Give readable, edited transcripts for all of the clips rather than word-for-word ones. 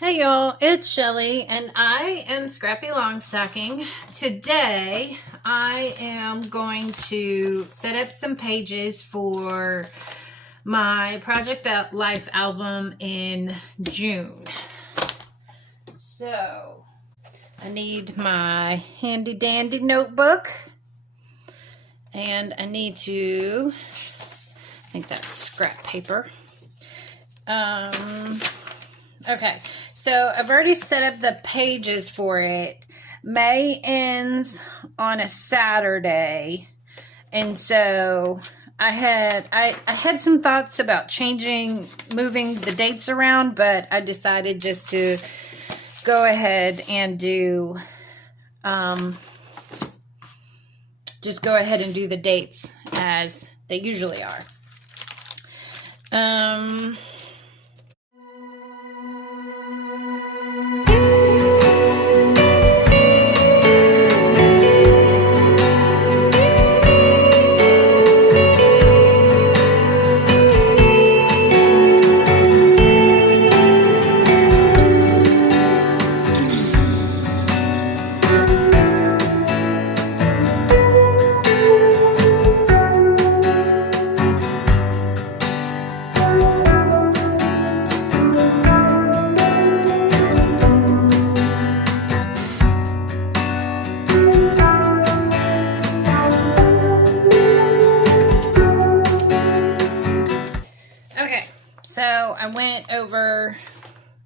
Hey y'all, it's Shelly and I am Scrappy Longstocking. Today I am going to set up some pages for my Project Life album in June. So I need my handy dandy notebook and I need to, I think that's scrap paper. Okay, so I've already set up the pages for it. May ends on a Saturday, and so I had some thoughts about moving the dates around, but I decided just to go ahead and do the dates as they usually are. So I went over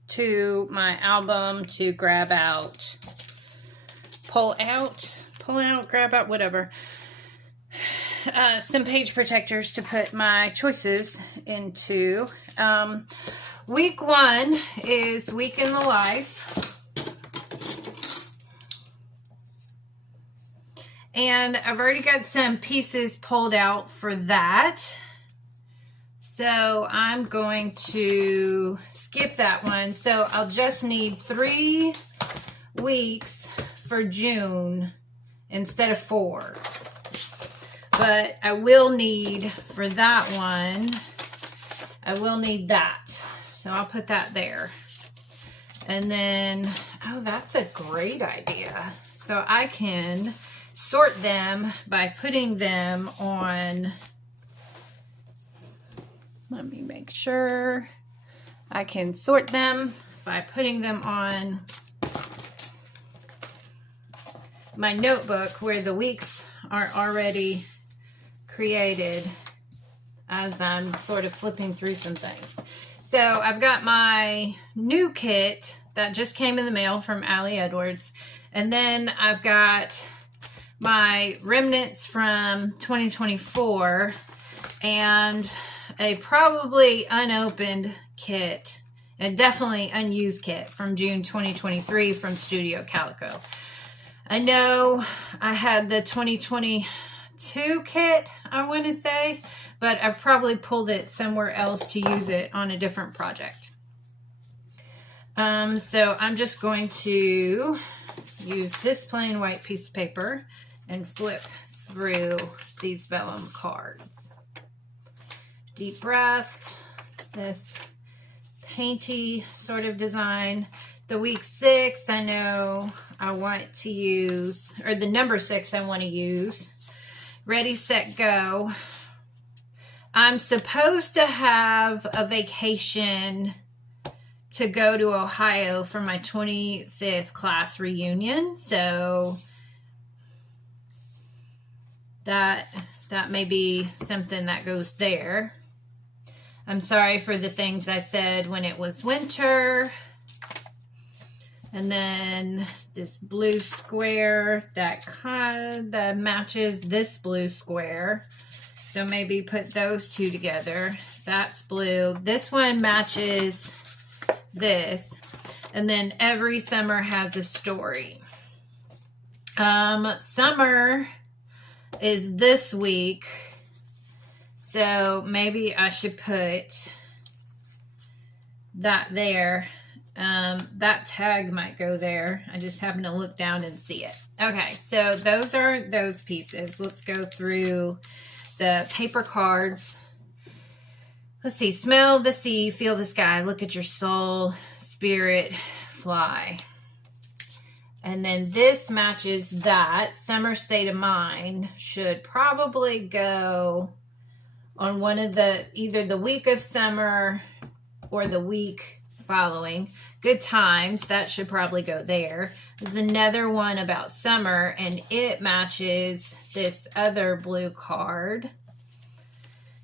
to my album to grab out, grab out, whatever, some page protectors to put my choices into. Week 1 is Week in the Life. And I've already got some pieces pulled out for that. So I'm going to skip that one. So I'll just need 3 weeks for June instead of 4. But I will need, for that one, I will need that. So I'll put that there. And then, oh, that's a great idea. So I can sort them by putting them on... Let me make sure I can sort them by putting them on my notebook where the weeks are already created as I'm sort of flipping through some things. So I've got my new kit that just came in the mail from Allie Edwards. And then I've got my remnants from 2024 and a probably unopened kit, and definitely unused kit from June 2023 from Studio Calico. I know I had the 2022 kit, I want to say, but I've probably pulled it somewhere else to use it on a different project. So I'm just going to use this plain white piece of paper and flip through these vellum cards. Deep breath, this painty sort of design. The week 6, I know I want to use, or the number 6 I want to use. Ready, set, go. I'm supposed to have a vacation to go to Ohio for my 25th class reunion. So that may be something that goes there. I'm sorry for the things I said when it was winter. And then this blue square that matches this blue square. So maybe put those two together. That's blue. This one matches this. And then every summer has a story. Summer is this week. So maybe I should put that there. That tag might go there. I just happen to look down and see it. Okay, so those are those pieces. Let's go through the paper cards. Let's see. Smell the sea, feel the sky, look at your soul, Spirit Fly. And then this matches that. Summer State of Mind should probably go on one of the, either the week of summer or the week following. Good Times, that should probably go there. There's another one about summer, and it matches this other blue card.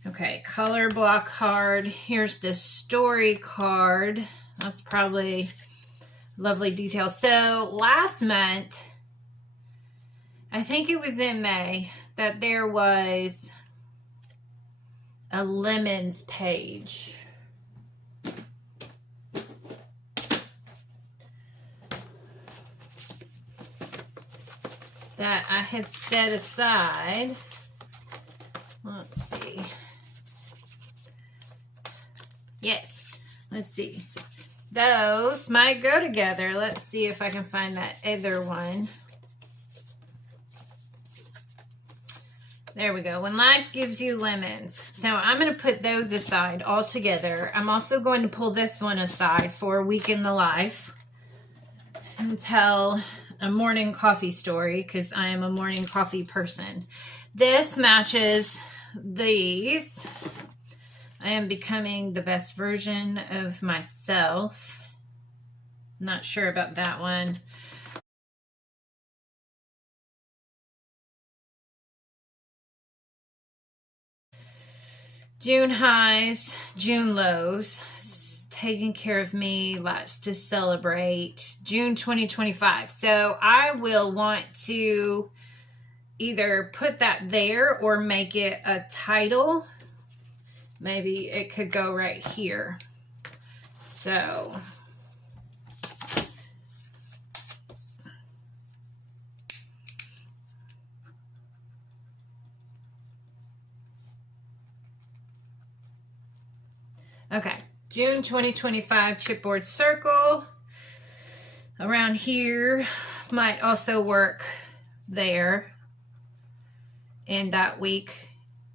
Okay, color block card. Here's the story card. That's probably lovely detail. So last month, I think it was in May, that there was a lemons page. That I had set aside. Let's see. Yes, let's see. Those might go together. Let's see if I can find that other one. There we go. When life gives you lemons. So I'm going to put those aside all together. I'm also going to pull this one aside for a week in the life and tell a morning coffee story, because I am a morning coffee person. This matches these. I am becoming the best version of myself. Not sure about that one. June highs, June lows. Taking care of me, lots to celebrate. June 2025. So I will want to either put that there or make it a title. Maybe it could go right here. So okay, June 2025 chipboard circle. Around here might also work there in that week.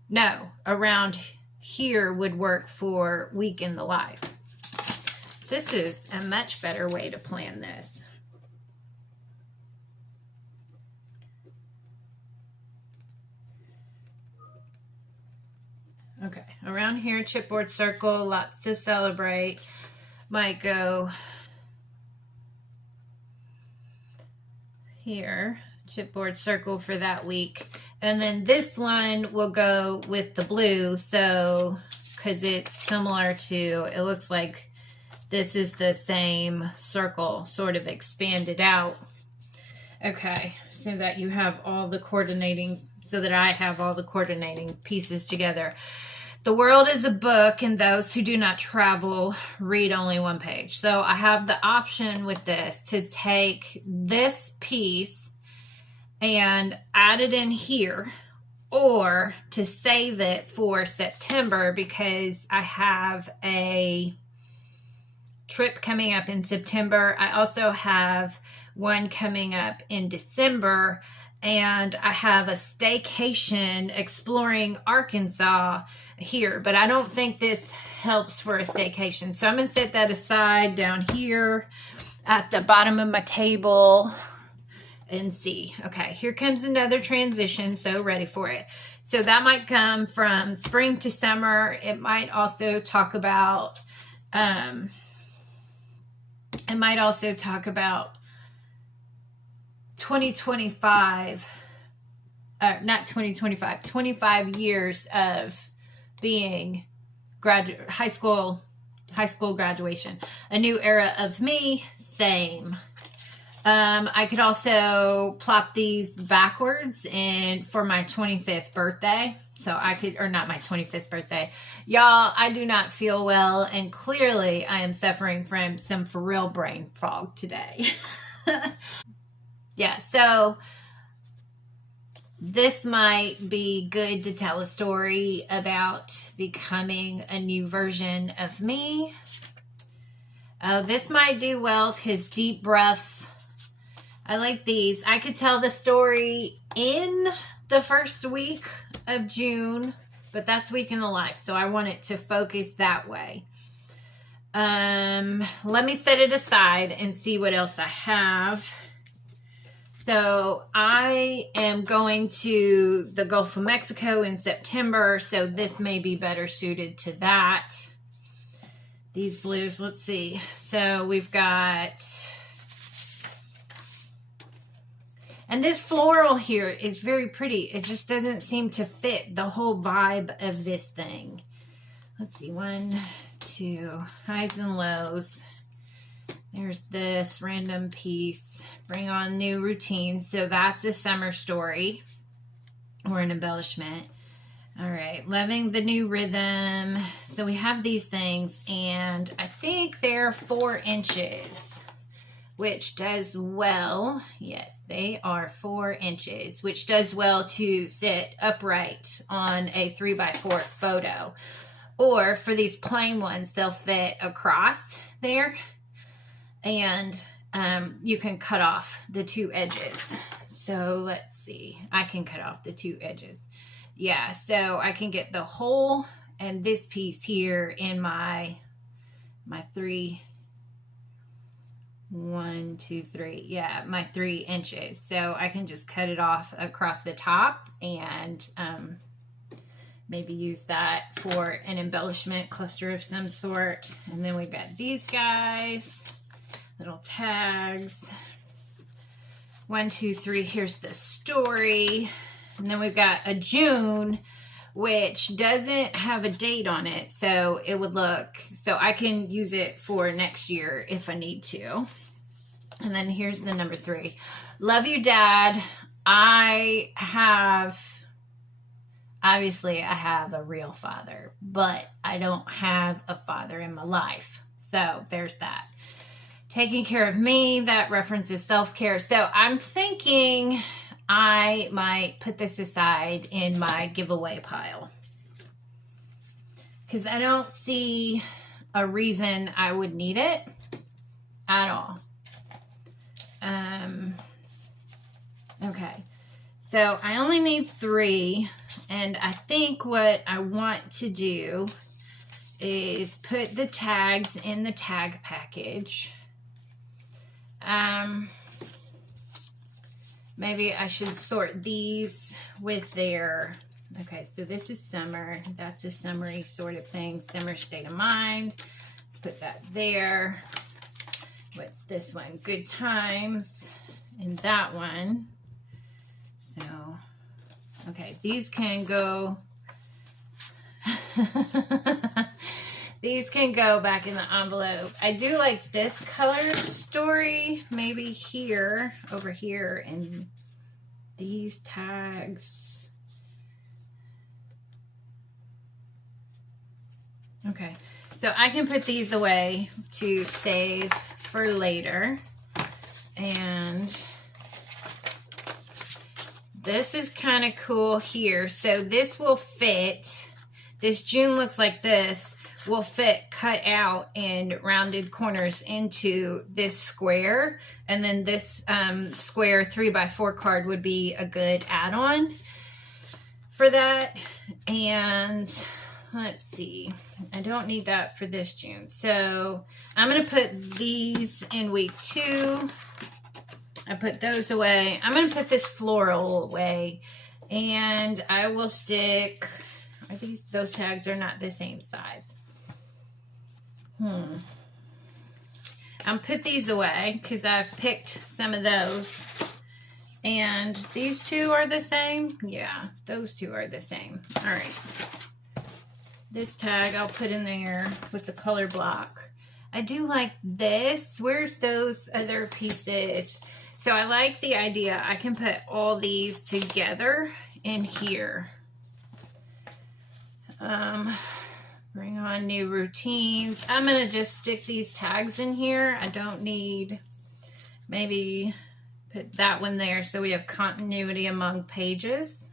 No, around here would work for week in the life. This is a much better way to plan this. Okay, around here, chipboard circle, lots to celebrate. Might go here, chipboard circle for that week. And then this one will go with the blue, so, because it's similar to, it looks like this is the same circle, sort of expanded out. Okay, so that you have all the coordinating, so that I have all the coordinating pieces together. The world is a book, and those who do not travel read only one page. So I have the option with this to take this piece and add it in here, or to save it for September, because I have a trip coming up in September. I also have one coming up in December, and I have a staycation exploring Arkansas here, but I don't think this helps for a staycation. So I'm going to set that aside down here at the bottom of my table and see. Okay, here comes another transition, so ready for it. So that might come from spring to summer. It might also talk about, 2025, not 2025, 25 years of being high school graduation. A new era of me, same. I could also plop these backwards for my 25th birthday. So I could, or not my 25th birthday. Y'all, I do not feel well, and clearly I am suffering from some for real brain fog today. Yeah, so this might be good to tell a story about becoming a new version of me. This might do well because deep breaths. I like these. I could tell the story in the first week of June, but that's week in the life, so I want it to focus that way. Let me set it aside and see what else I have. So I am going to the Gulf of Mexico in September, so this may be better suited to that. These blues, let's see. So we've got, and this floral here is very pretty. It just doesn't seem to fit the whole vibe of this thing. Let's see, 1, 2, highs and lows. There's this random piece. Bring on new routines. So that's a summer story or an embellishment. All right, loving the new rhythm. So we have these things, and I think they're 4 inches, which does well. Yes, they are 4 inches, which does well to sit upright on a 3x4 photo. Or for these plain ones, they'll fit across there, and you can cut off the 2 edges. So let's see, I can cut off the 2 edges. Yeah, so I can get the whole and this piece here in my 3, 1, 2, 3, yeah, my 3 inches. So I can just cut it off across the top and maybe use that for an embellishment cluster of some sort. And then we've got these guys, little tags. 1, 2, 3, here's the story. And then we've got a June, which doesn't have a date on it. So it would look, so I can use it for next year if I need to. And then here's the number 3. Love you, Dad. Obviously I have a real father, but I don't have a father in my life. So there's that. Taking care of me, that references self-care. So I'm thinking I might put this aside in my giveaway pile, because I don't see a reason I would need it at all. Okay, so I only need 3, and I think what I want to do is put the tags in the tag package. Maybe I should sort these with their, okay, so this is summer. That's a summery sort of thing, summer state of mind. Let's put that there. What's this one? Good times. And that one. So, okay, these can go, these can go back in the envelope. I do like this color story, maybe here, over here, and these tags. Okay, so I can put these away to save for later. And this is kind of cool here. So this will fit, this June looks like this, will fit cut out and rounded corners into this square. And then this square 3x4 card would be a good add-on for that. And let's see, I don't need that for this June. So I'm going to put these in week 2. I put those away. I'm going to put this floral away, and I will stick, are these, those tags are not the same size. I'll put these away because I've picked some of those. And these 2 are the same. Yeah, those 2 are the same. All right. This tag I'll put in there with the color block. I do like this. Where's those other pieces? So I like the idea. I can put all these together in here. Bring on new routines. I'm going to just stick these tags in here. I don't need, maybe put that one there so we have continuity among pages.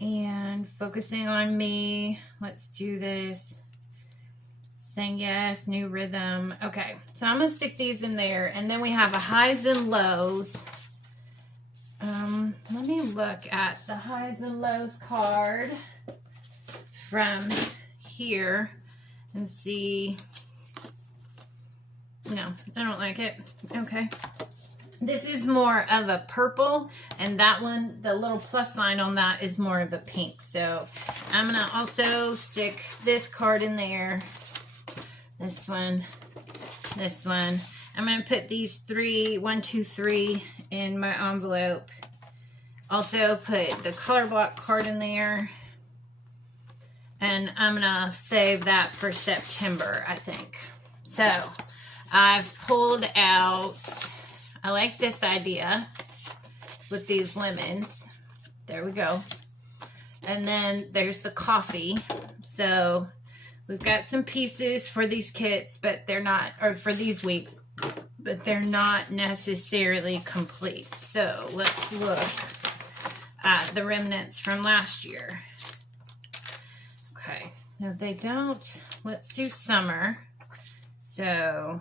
And focusing on me. Let's do this. Saying yes, new rhythm. Okay, so I'm going to stick these in there. And then we have a highs and lows. Let me look at the highs and lows card from here and see. No, I don't like it. Okay. This is more of a purple, and that one, the little plus sign on that is more of a pink. So I'm going to also stick this card in there. This one. This one. I'm going to put these 3, 1, 2, 3 in my envelope. Also put the color block card in there. And I'm going to save that for September, I think. So I've pulled out, I like this idea with these lemons. There we go. And then there's the coffee. So we've got some pieces for these kits, but they're not, or for these weeks, but they're not necessarily complete. So let's look at the remnants from last year. Okay, so they don't, let's do summer. So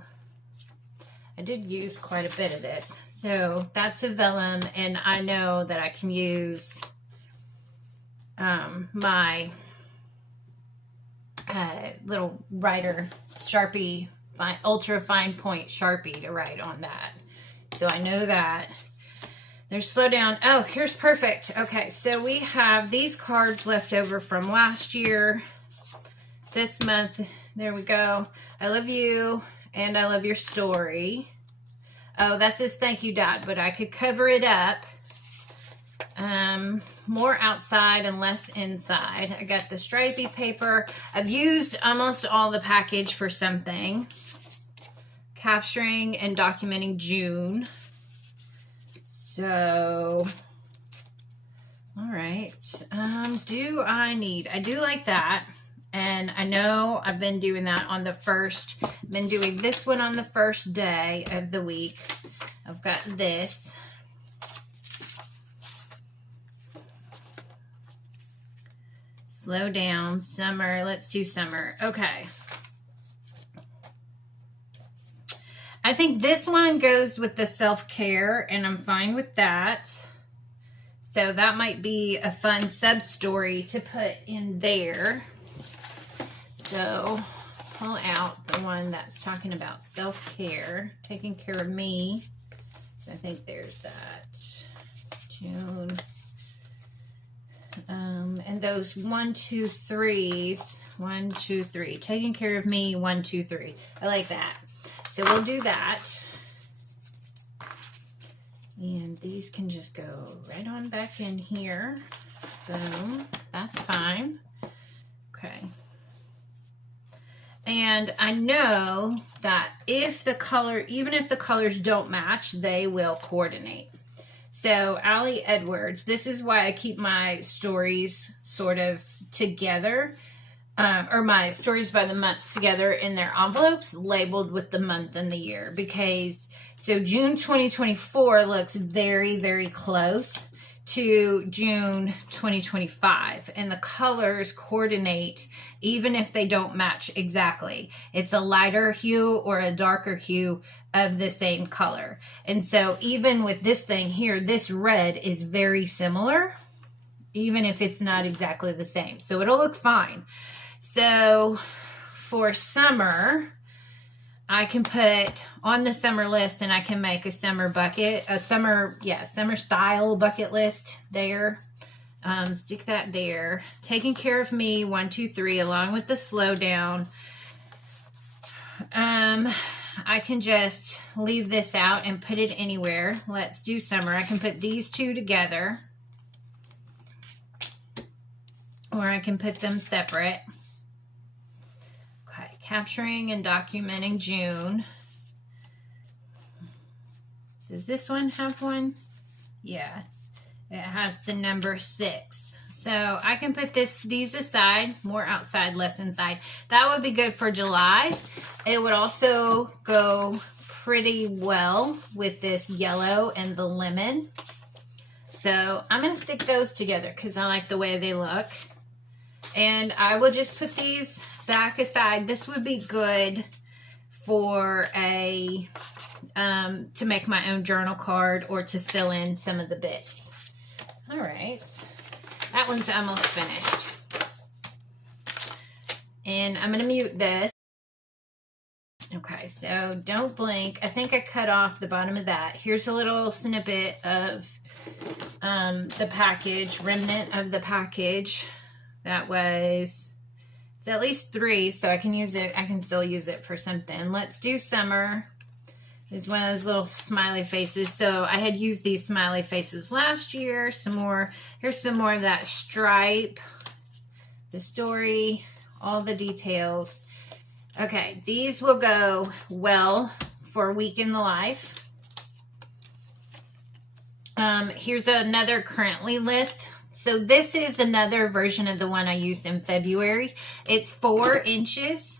I did use quite a bit of this. So that's a vellum, and I know that I can use my little writer Sharpie, ultra fine point Sharpie to write on that. So I know that. There's slow down. Oh, here's perfect. Okay, so we have these cards left over from last year. This month, there we go. I love you, and I love your story. Oh, that says thank you, Dad, but I could cover it up. More outside and less inside. I got the stripey paper. I've used almost all the package for something. Capturing and documenting June. So, all right. I do like that. And I know I've been doing that on the first, been doing this one on the first day of the week. I've got this. Slow down, summer, let's do summer. Okay. I think this one goes with the self-care, and I'm fine with that. So that might be a fun sub-story to put in there. So pull out the one that's talking about self-care, taking care of me. So I think there's that. June. And those 1, 2, 3s. 1, 2, 3. Taking care of me, 1, 2, 3. I like that. So we'll do that. And these can just go right on back in here. Boom. That's fine. Okay. And I know that if the color, even if the colors don't match, they will coordinate. So Allie Edwards, this is why I keep my stories sort of together. Or my stories by the months together in their envelopes labeled with the month and the year, because so June 2024 looks very, very close to June 2025, and the colors coordinate even if they don't match exactly. It's a lighter hue or a darker hue of the same color. And so even with this thing here, this red is very similar, even if it's not exactly the same. So it'll look fine. So for summer, I can put on the summer list, and I can make a summer bucket, summer style bucket list there. Stick that there. Taking care of me, 1, 2, 3, along with the slow down. I can just leave this out and put it anywhere. Let's do summer. I can put these two together, or I can put them separate. Capturing and documenting June. Does this one have one? Yeah, it has the number 6. So I can put these aside, more outside, less inside. That would be good for July. It would also go pretty well with this yellow and the lemon. So I'm going to stick those together because I like the way they look. And I will just put these back aside. This would be good for a to make my own journal card or to fill in some of the bits. All right, that one's almost finished. And I'm going to mute this. Okay, so don't blink. I think I cut off the bottom of that. Here's a little snippet of the package, remnant of the package. That was, it's at least 3, so I can use it. I can still use it for something. Let's do summer. There's one of those little smiley faces. So I had used these smiley faces last year. Some more. Here's some more of that stripe, the story, all the details. Okay, these will go well for a week in the life. Here's another currently list. So this is another version of the one I used in February. It's 4 inches,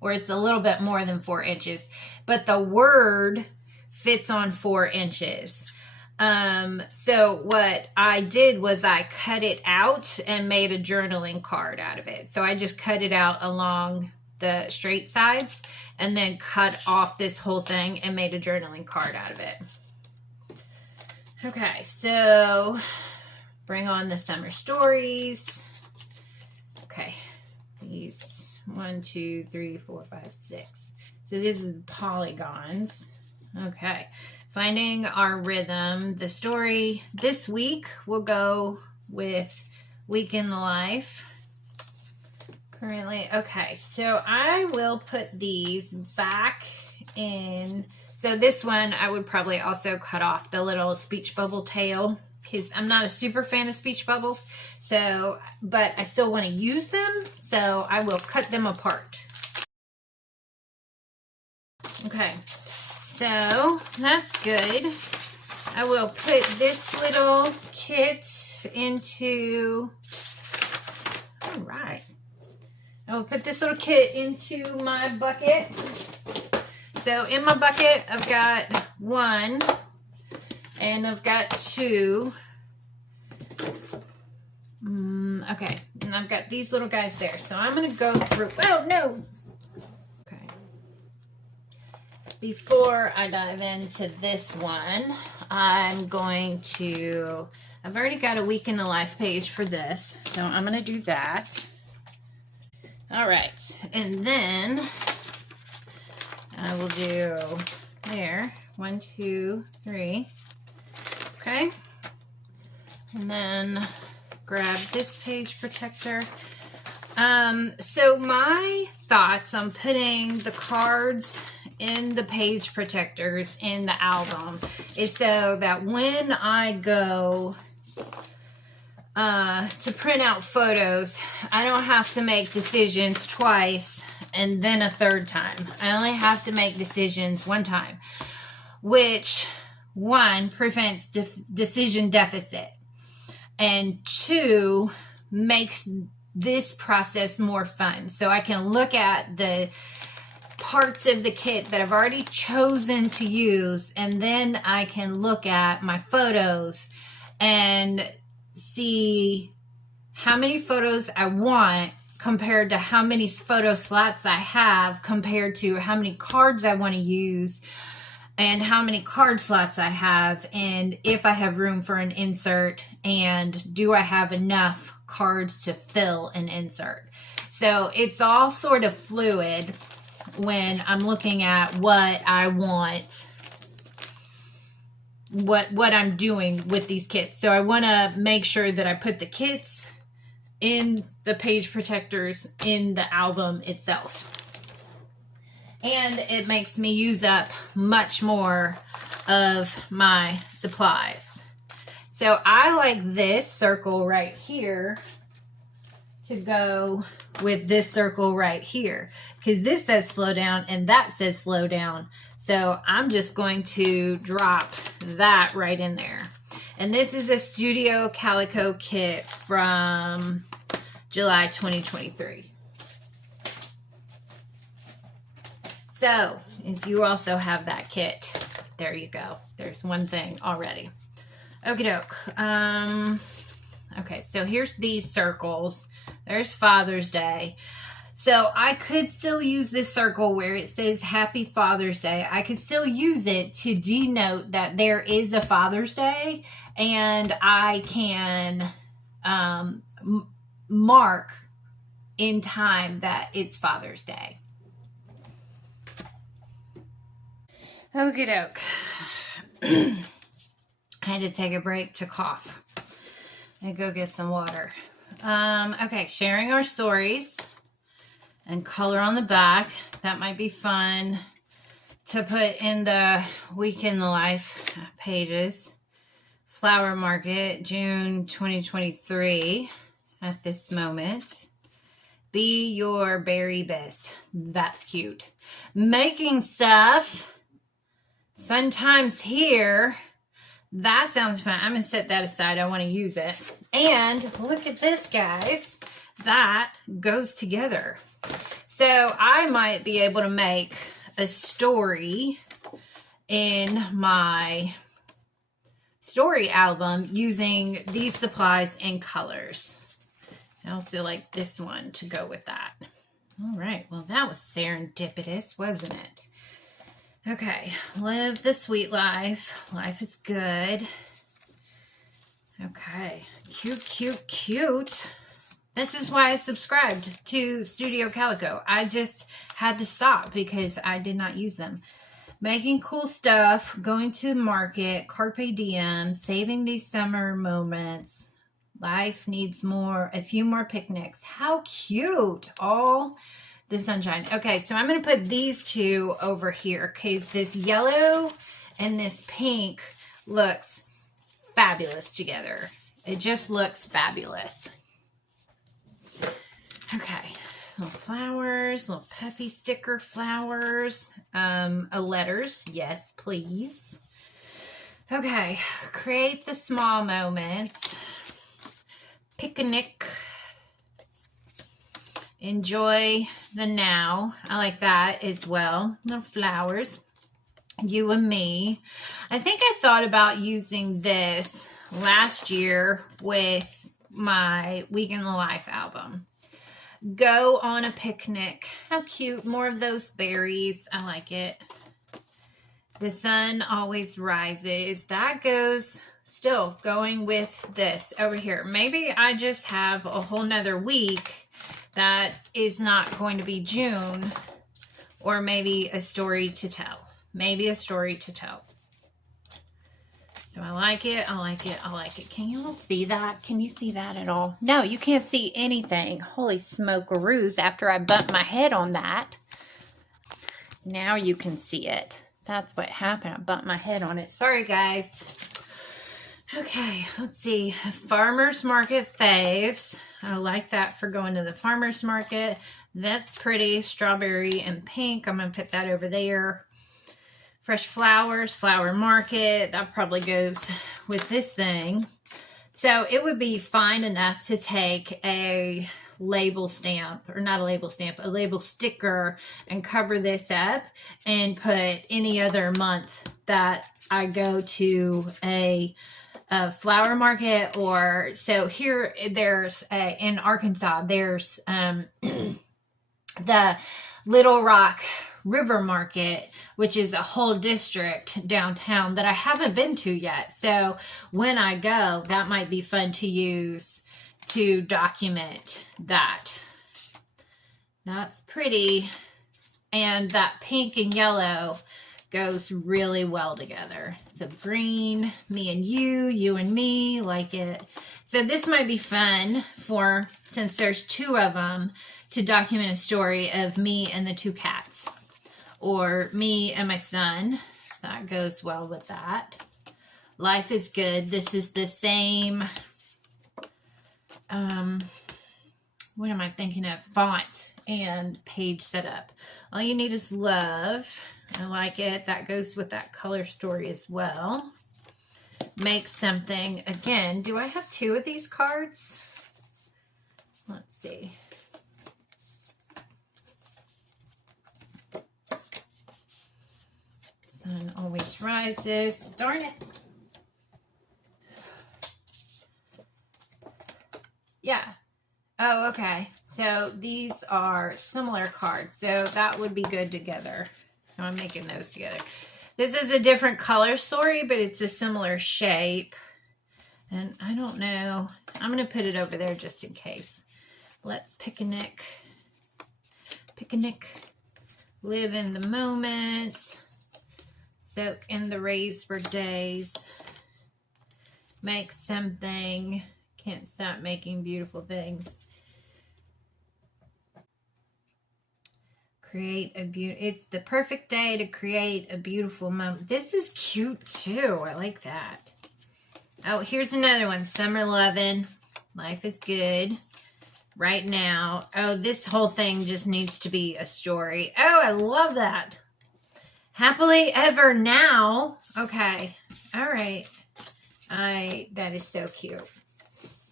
or it's a little bit more than 4 inches, but the word fits on 4 inches. So what I did was I cut it out and made a journaling card out of it. So I just cut it out along the straight sides and then cut off this whole thing and made a journaling card out of it. Okay, so bring on the summer stories. Okay, these 1, 2, 3, 4, 5, 6. So this is polygons. Okay, finding our rhythm. The story this week will go with week in the life. Currently, okay, so I will put these back in. So this one, I would probably also cut off the little speech bubble tail because I'm not a super fan of speech bubbles. So, but I still want to use them, so I will cut them apart. Okay, so that's good. I will put this little kit into, all right. I will put this little kit into my bucket. So in my bucket, I've got 1 and I've got 2. Okay, and I've got these little guys there. So I'm going to go through, oh no. Okay. Before I dive into this one, I'm going to, I've already got a week in the life page for this. So I'm going to do that. All right, and then I will do there, 1, 2, 3, okay, and then grab this page protector. So my thoughts on putting the cards in the page protectors in the album is so that when I go to print out photos, I don't have to make decisions twice and then a third time. I only have to make decisions one time, which 1 prevents decision deficit, and 2 makes this process more fun. So I can look at the parts of the kit that I've already chosen to use, and then I can look at my photos and see how many photos I want compared to how many photo slots I have compared to how many cards I want to use and how many card slots I have, and if I have room for an insert, and do I have enough cards to fill an insert. So it's all sort of fluid when I'm looking at what I want, what I'm doing with these kits. So I want to make sure that I put the kits in the page protectors in the album itself. And it makes me use up much more of my supplies. So I like this circle right here to go with this circle right here, because this says slow down and that says slow down. So I'm just going to drop that right in there. And this is a Studio Calico kit from July 2023. So if you also have that kit, there you go. There's one thing already. Okie doke. Okay, so here's these circles. There's Father's Day. So I could still use this circle where it says Happy Father's Day. I could still use it to denote that there is a Father's Day, and I can mark in time that it's Father's Day. Okie doke. I had to take a break to cough and go get some water. Okay, sharing our stories and color on the back. That might be fun to put in the Week in the Life pages. Flower Market, June 2023 at this moment. Be your berry best. That's cute. Making stuff. Fun times here. That sounds fun. I'm going to set that aside. I want to use it. And look at this, guys. That goes together. So I might be able to make a story in my story album using these supplies and colors. I also like this one to go with that. All right. Well, that was serendipitous, wasn't it? Okay. Live the sweet life. Life is good. Okay. Cute, cute, cute. This is why I subscribed to Studio Calico. I just had to stop because I did not use them. Making cool stuff, going to market, carpe diem, saving these summer moments. Life needs a few more picnics. How cute. All the sunshine. Okay, so I'm going to put these two over here because this yellow and this pink looks fabulous together. It just looks fabulous. Okay, little flowers, little puffy sticker flowers, letters, yes, please. Okay, create the small moments, picnic, enjoy the now. I like that as well. Little flowers, you and me. I think I thought about using this last year with my Week in the Life album. Go on a picnic. How cute. More of those berries. I like it. The sun always rises. That goes still going with this over here. Maybe I just have a whole nother week that is not going to be June, or maybe a story to tell. Maybe a story to tell. So I like it, I like it, I like it. Can you all see that? Can you see that at all? No, you can't see anything. Holy smokeroos, after I bumped my head on that. Now you can see it. That's what happened. I bumped my head on it. Sorry, guys. Okay, let's see. Farmer's Market faves. I like that for going to the farmer's market. That's pretty. Strawberry and pink. I'm going to put that over there. Fresh flowers, flower market. That probably goes with this thing. So it would be fine enough to take a label stamp, or not a label stamp, a label sticker, and cover this up and put any other month that I go to a flower market. Or so here there's in Arkansas, there's the Little Rock River Market, which is a whole district downtown that I haven't been to yet. So when I go, that might be fun to use to document that. That's pretty. And that pink and yellow goes really well together. So green, me and you and me, like it. So this might be fun for, since there's two of them, to document a story of me and the two cats. Or me and my son. That goes well with that. Life is good. This is the same, what am I thinking of? Font and page setup. All you need is love. I like it. That goes with that color story as well. Make something. Again, do I have two of these cards? Let's see. Sun always rises. Darn it. Yeah. Oh, okay. So these are similar cards. So that would be good together. So I'm making those together. This is a different color story, but it's a similar shape. And I don't know. I'm going to put it over there just in case. Let's picnic. Picnic. Live in the moment. Soak in the rays for days. Make something. Can't stop making beautiful things. Create a it's the perfect day to create a beautiful moment. This is cute too. I like that. Oh, here's another one. Summer lovin'. Life is good. Right now. Oh, this whole thing just needs to be a story. Oh, I love that. Happily ever now. Okay. All right. That is so cute.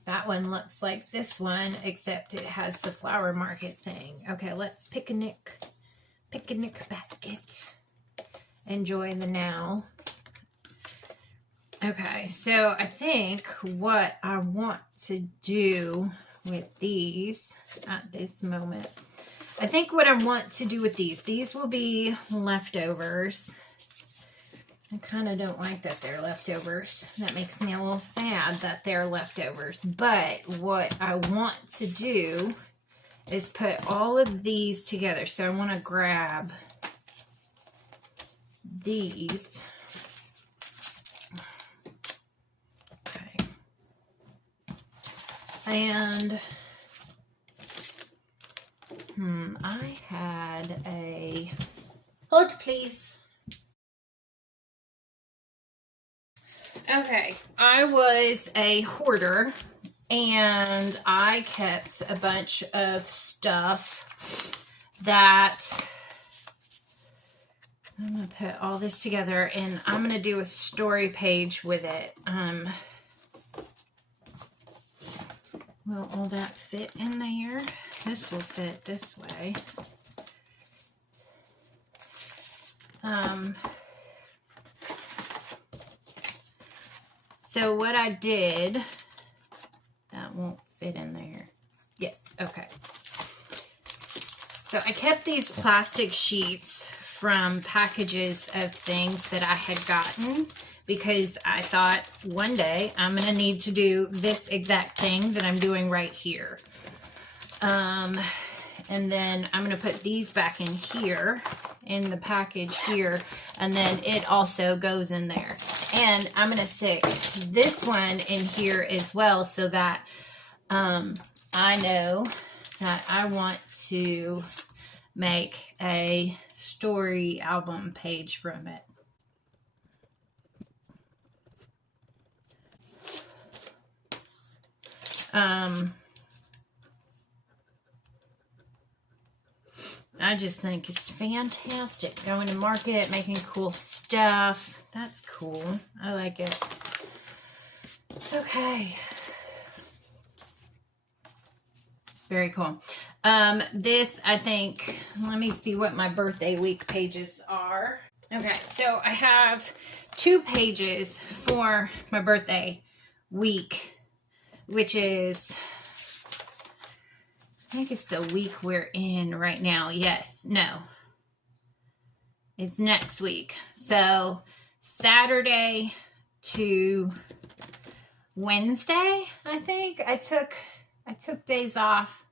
That one looks like this one, except it has the flower market thing. Okay, let's picnic basket. Enjoy the now. Okay, so I think what I want to do with these at this moment, I think what I want to do with these will be leftovers. I kind of don't like that they're leftovers. That makes me a little sad that they're leftovers. But what I want to do is put all of these together. So I want to grab these. Okay. And I had a, hold please. Okay, I was a hoarder and I kept a bunch of stuff that I'm going to put all this together and I'm going to do a story page with it. Will all that fit in there? This will fit this way. So what I did, that won't fit in there. Yes, okay. So I kept these plastic sheets from packages of things that I had gotten because I thought one day I'm going to need to do this exact thing that I'm doing right here. And then I'm going to put these back in here, in the package here, and then it also goes in there. And I'm going to stick this one in here as well so that I know that I want to make a story album page from it. I just think it's fantastic. Going to market, making cool stuff. That's cool. I like it. Okay. Very cool. This, I think, let me see what my birthday week pages are. Okay, so I have 2 pages for my birthday week, which is, I think it's the week we're in right now. Yes, no. It's next week. So Saturday to Wednesday, I think. I took days off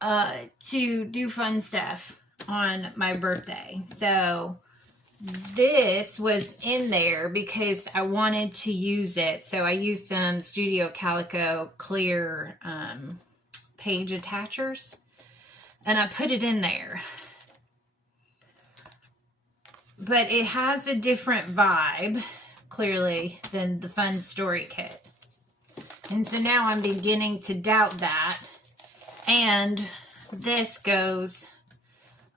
to do fun stuff on my birthday. So this was in there because I wanted to use it. So I used some Studio Calico clear page attachers and I put it in there. But it has a different vibe, clearly, than the Fun Story Kit. And so now I'm beginning to doubt that. And this goes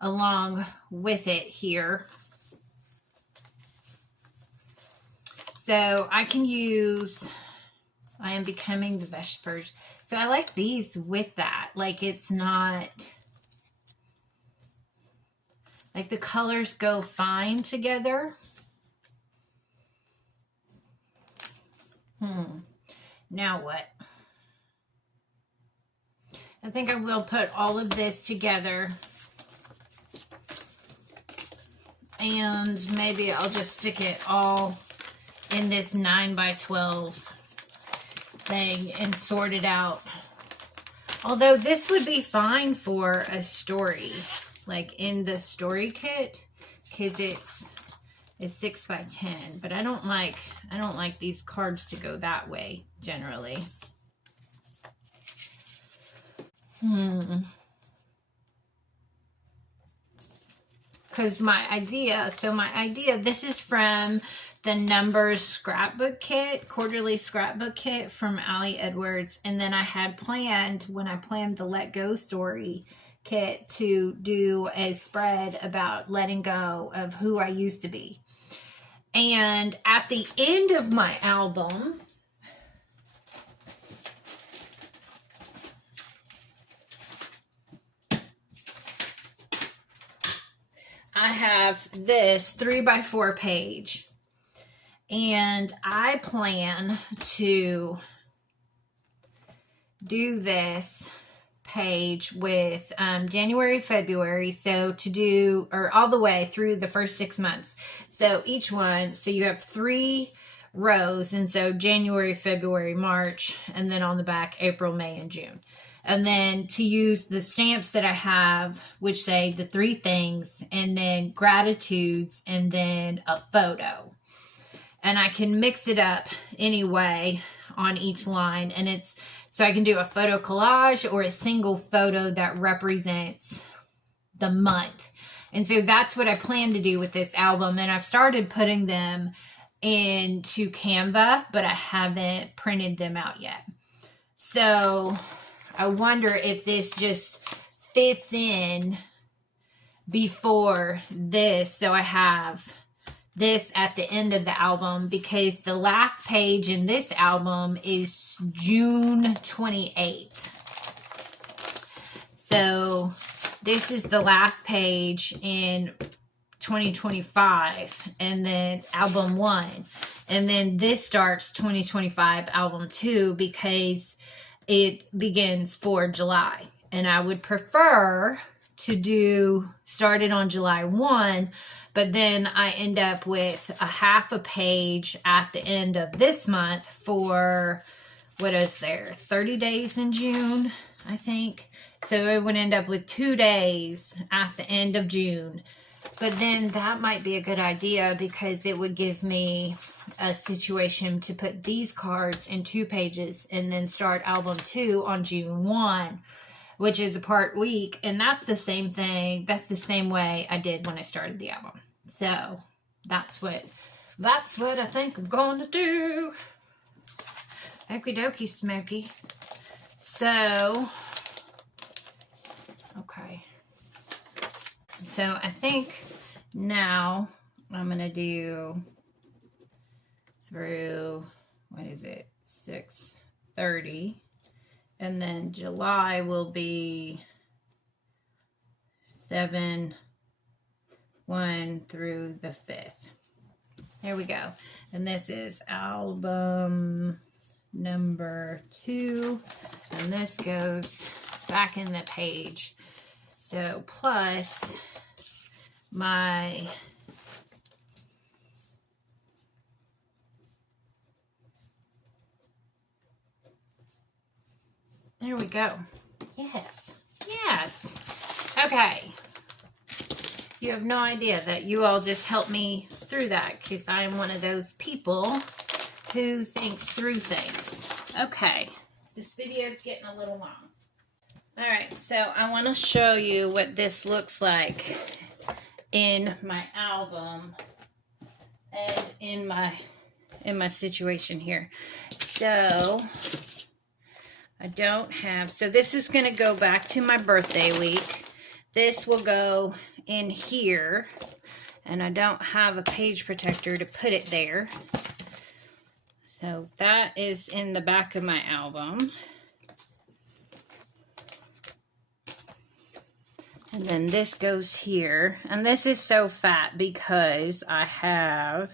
along with it here. So I can use, I Am Becoming the Best Person. So I like these with that. Like it's not, like the colors go fine together. Now what? I think I will put all of this together. And maybe I'll just stick it all in this 9x12 thing and sort it out. Although this would be fine for a story, like in the story kit, because it's is 6 by 10, but I don't like these cards to go that way generally. Because my idea, this is from the Numbers scrapbook kit, quarterly scrapbook kit from Allie Edwards. And then I had planned, when I planned the Let Go story kit, to do a spread about letting go of who I used to be. And at the end of my album, I have this 3x4 page, and I plan to do this page with January, February, so to do, or all the way through the first 6 months. So each one, so you have 3 rows, and so January, February, March, and then on the back, April, May, and June. And then to use the stamps that I have, which say the 3 things, and then gratitudes, and then a photo. And I can mix it up anyway on each line. And it's, so I can do a photo collage or a single photo that represents the month. And so that's what I plan to do with this album. And I've started putting them into Canva, but I haven't printed them out yet. So I wonder if this just fits in before this, so I have this at the end of the album, because the last page in this album is June 28th. So this is the last page in 2025, and then album 1. And then this starts 2025 album 2, because it begins for July. And I would prefer to start it on July 1, but then I end up with a half a page at the end of this month for, what is there, 30 days in June, I think. So it would end up with 2 days at the end of June. But then that might be a good idea, because it would give me a situation to put these cards in 2 pages and then start album 2 on June 1, which is a part week. And that's the same thing. That's the same way I did when I started the album. So that's what I think I'm going to do. Okie dokie, Smokey. So, okay. So I think now I'm going to do through, what is it, 6/30. And then July will be 7/1 through the 5th. There we go. And this is album number 2. And this goes back in the page. So plus my there we go. Yes. Okay. You have no idea that you all just helped me through that, because I am one of those people who thinks through things. Okay. This video is getting a little long. All right, so I want to show you what this looks like in my album and in my situation here. So I don't have, so this is going to go back to my birthday week. This will go in here, and I don't have a page protector to put it there. So that is in the back of my album. And then this goes here. And this is so fat because I have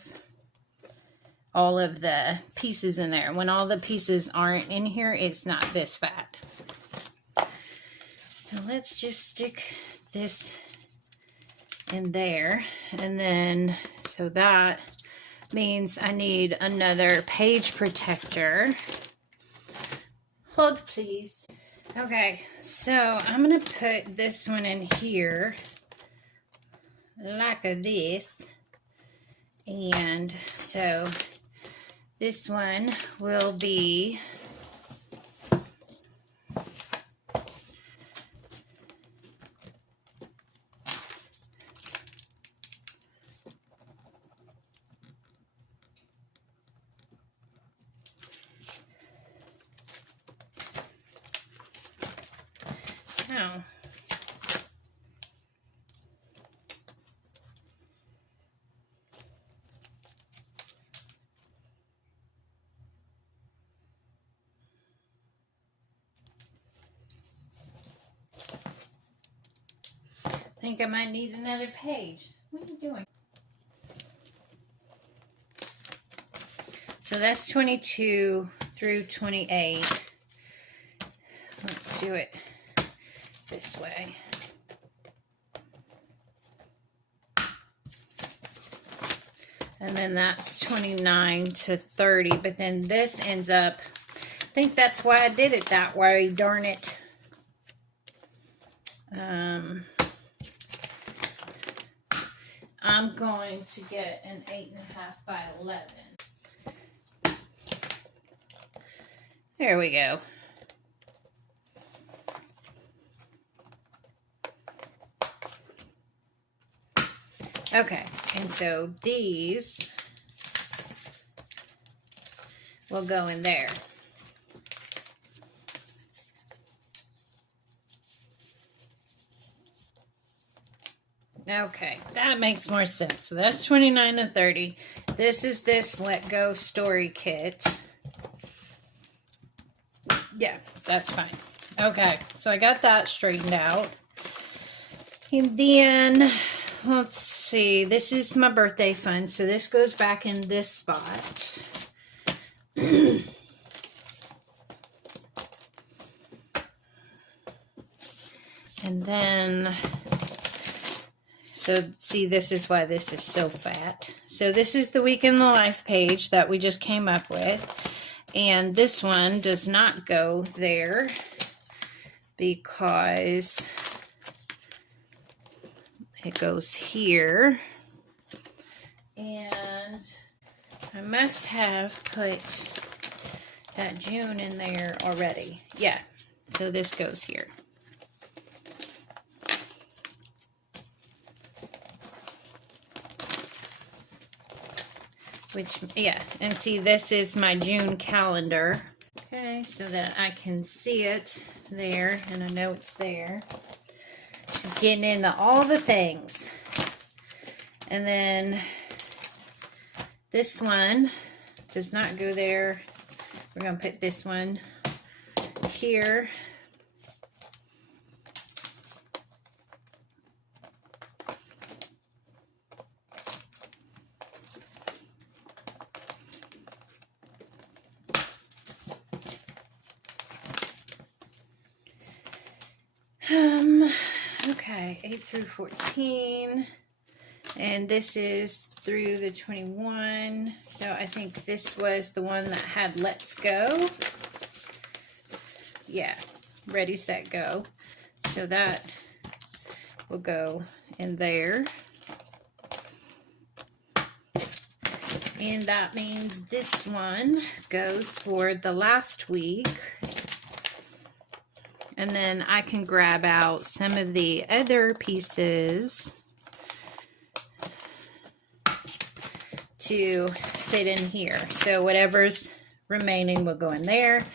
all of the pieces in there. When all the pieces aren't in here, it's not this fat. So let's just stick this in there. And then, so that means I need another page protector. Hold, please. Okay, so I'm going to put this one in here like this. And so this one will be oh. I think I might need another page. What are you doing? So that's 22 through 28. Let's do it this way. And then that's 29 to 30. But then this ends up, I think that's why I did it that way, darn it. I'm going to get an 8.5 by 11. There we go. Okay, and so these will go in there. Okay, that makes more sense. So that's 29 and 30. This is this Let Go story kit. Yeah, that's fine. Okay, so I got that straightened out. And then, let's see. This is my birthday fund. So this goes back in this spot. And then, so see, this is why this is so fat. So this is the Week in the Life page that we just came up with. And this one does not go there because it goes here. And I must have put that June in there already. Yeah, so this goes here. Which, yeah, and see, this is my June calendar. Okay, so that I can see it there, and I know it's there. She's getting into all the things. And then this one does not go there. We're going to put this one here. Okay, 8 through 14, and this is through the 21, so I think this was the one that had Let's Go. Yeah, Ready, Set, Go. So that will go in there. And that means this one goes for the last week. And then I can grab out some of the other pieces to fit in here. So whatever's remaining will go in there.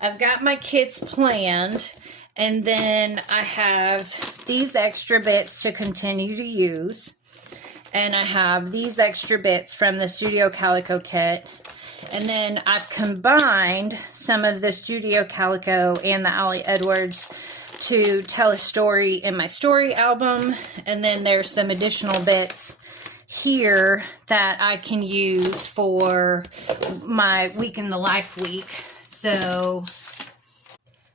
I've got my kits planned, and then I have these extra bits to continue to use. And I have these extra bits from the Studio Calico kit. And then I've combined some of the Studio Calico and the Allie Edwards to tell a story in my story album. And then there's some additional bits here that I can use for my Week in the Life week. So,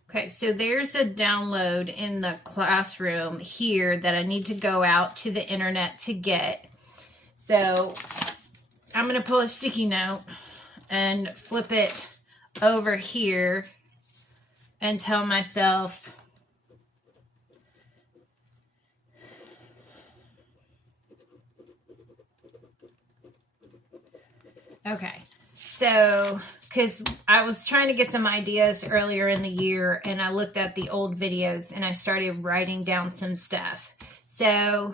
okay, so there's a download in the classroom here that I need to go out to the internet to get. So I'm going to pull a sticky note and flip it over here and tell myself Okay, so because I was trying to get some ideas earlier in the year, and I looked at the old videos and I started writing down some stuff. So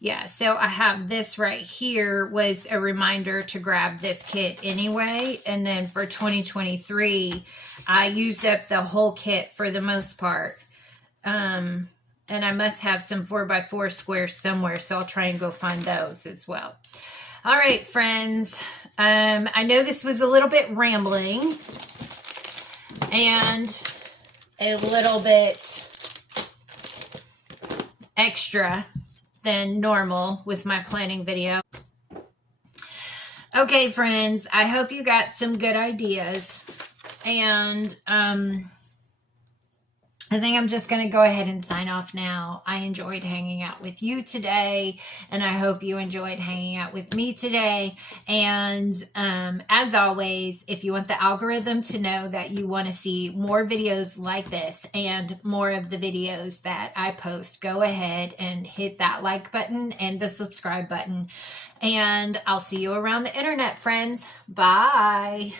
yeah, so I have this right here was a reminder to grab this kit anyway. And then for 2023, I used up the whole kit for the most part. And I must have some 4x4 squares somewhere, so I'll try and go find those as well. All right, friends. I know this was a little bit rambling and a little bit extra than normal with my planning video. Okay, friends, I hope you got some good ideas. And I think I'm just going to go ahead and sign off now. I enjoyed hanging out with you today, and I hope you enjoyed hanging out with me today. And as always, if you want the algorithm to know that you want to see more videos like this and more of the videos that I post, go ahead and hit that like button and the subscribe button. And I'll see you around the internet, friends. Bye.